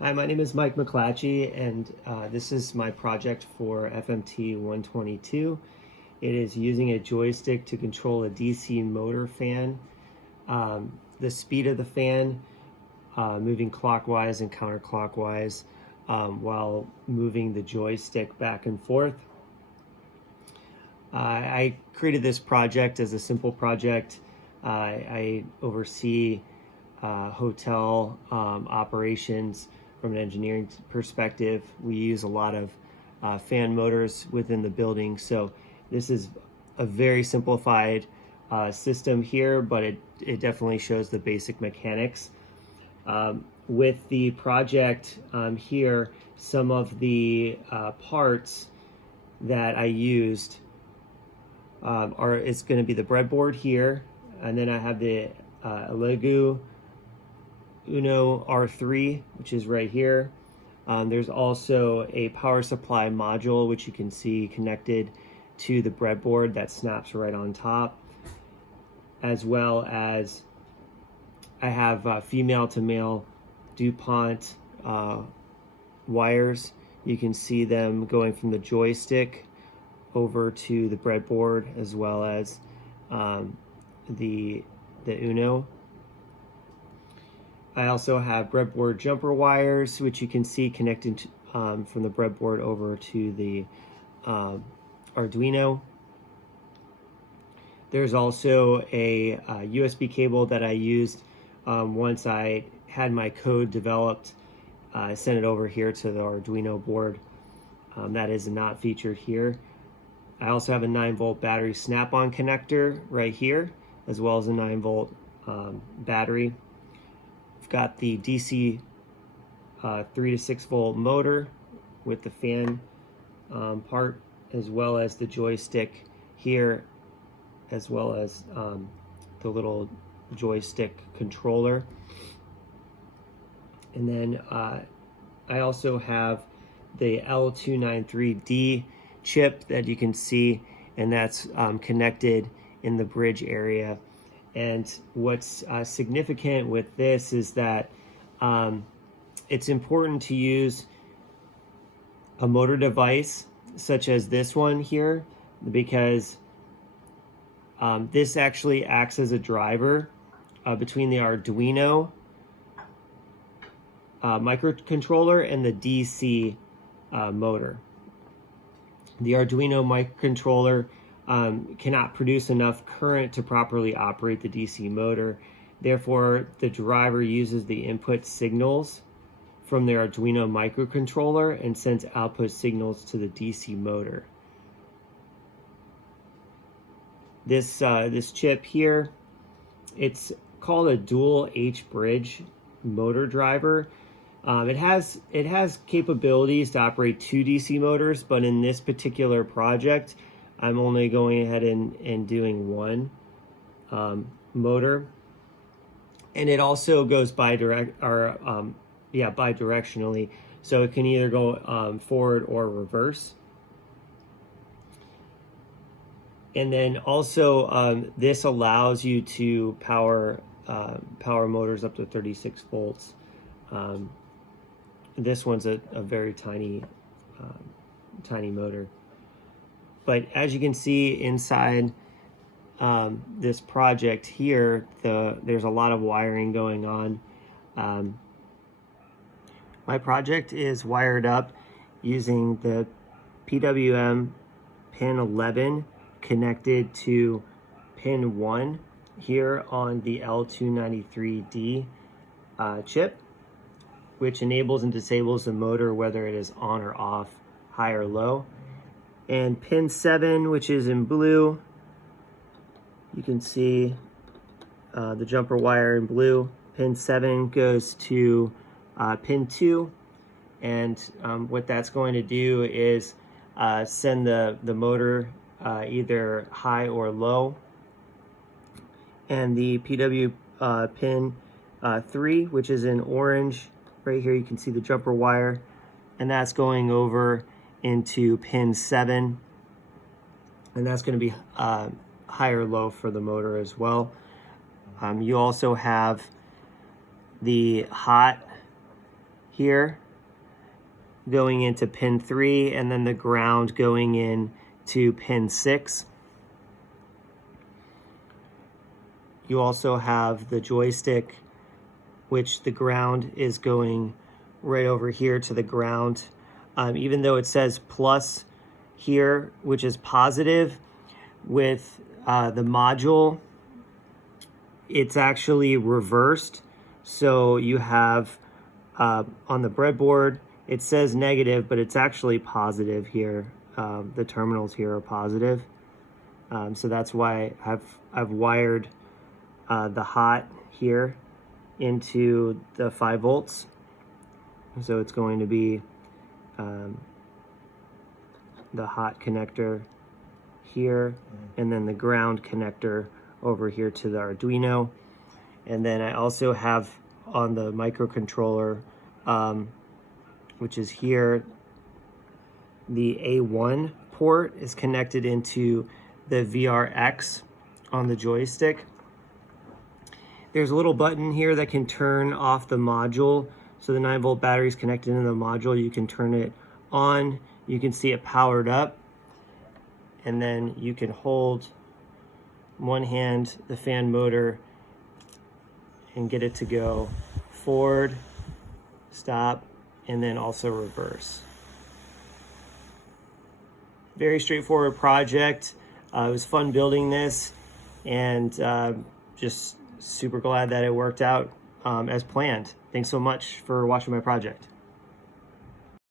Hi, my name is Mike McClatchy, and this is my project for FMT122. It is using a joystick to control a DC motor fan. The speed of the fan moving clockwise and counterclockwise while moving the joystick back and forth. I created this project as a simple project. I oversee hotel operations from an engineering perspective. We use a lot of fan motors within the building, so this is a very simplified system here, but it definitely shows the basic mechanics. With the project here, some of the parts that I used it's going to be the breadboard here, and then I have the Legu Uno R3, which is right here. There's also a power supply module, which you can see connected to the breadboard that snaps right on top, as well as I have female to male DuPont wires. You can see them going from the joystick over to the breadboard, as well as the Uno. I also have breadboard jumper wires, which you can see connected from the breadboard over to the Arduino. There's also a USB cable that I used once I had my code developed. I sent it over here to the Arduino board. That is not featured here. I also have a 9-volt battery snap-on connector right here, as well as a 9-volt battery. I've got the DC 3 to 6 volt motor with the fan part, as well as the joystick here, as well as the little joystick controller. And then I also have the L293D chip that you can see, and that's connected in the bridge area. And what's significant with this is that it's important to use a motor device such as this one here, because this actually acts as a driver between the Arduino microcontroller and the DC motor. The Arduino microcontroller cannot produce enough current to properly operate the DC motor. Therefore, the driver uses the input signals from the Arduino microcontroller and sends output signals to the DC motor. This chip here, it's called a dual H bridge motor driver. It has capabilities to operate 2 DC motors, but in this particular project, I'm only going ahead and doing one motor. And it also goes bidirectionally, so it can either go forward or reverse. And then also this allows you to power motors up to 36 volts. This one's a very tiny motor. But as you can see inside this project here, there's a lot of wiring going on. My project is wired up using the PWM pin 11 connected to pin 1 here on the L293D chip, which enables and disables the motor whether it is on or off, high or low. And pin 7, which is in blue, you can see the jumper wire in blue. Pin 7 goes to pin 2, and what that's going to do is send the motor either high or low. And the PW pin 3, which is in orange, right here you can see the jumper wire, and that's going over into pin 7, and that's going to be high or low for the motor as well. You also have the hot here going into pin 3, and then the ground going in to pin 6. You also have the joystick, which the ground is going right over here to the ground. Even though it says plus here, which is positive, with the module, it's actually reversed. So you have on the breadboard, it says negative, but it's actually positive here. The terminals here are positive. So that's why I've wired the hot here into the 5 volts. So it's going to be the hot connector here, and then the ground connector over here to the Arduino. And then I also have on the microcontroller, which is here, the A1 port is connected into the VRX on the joystick. There's a little button here that can turn off the module. So the 9-volt battery is connected into the module. You can turn it on. You can see it powered up. And then you can hold one hand the fan motor and get it to go forward, stop, and then also reverse. Very straightforward project. It was fun building this, and just super glad that it worked out as planned. Thanks so much for watching my project.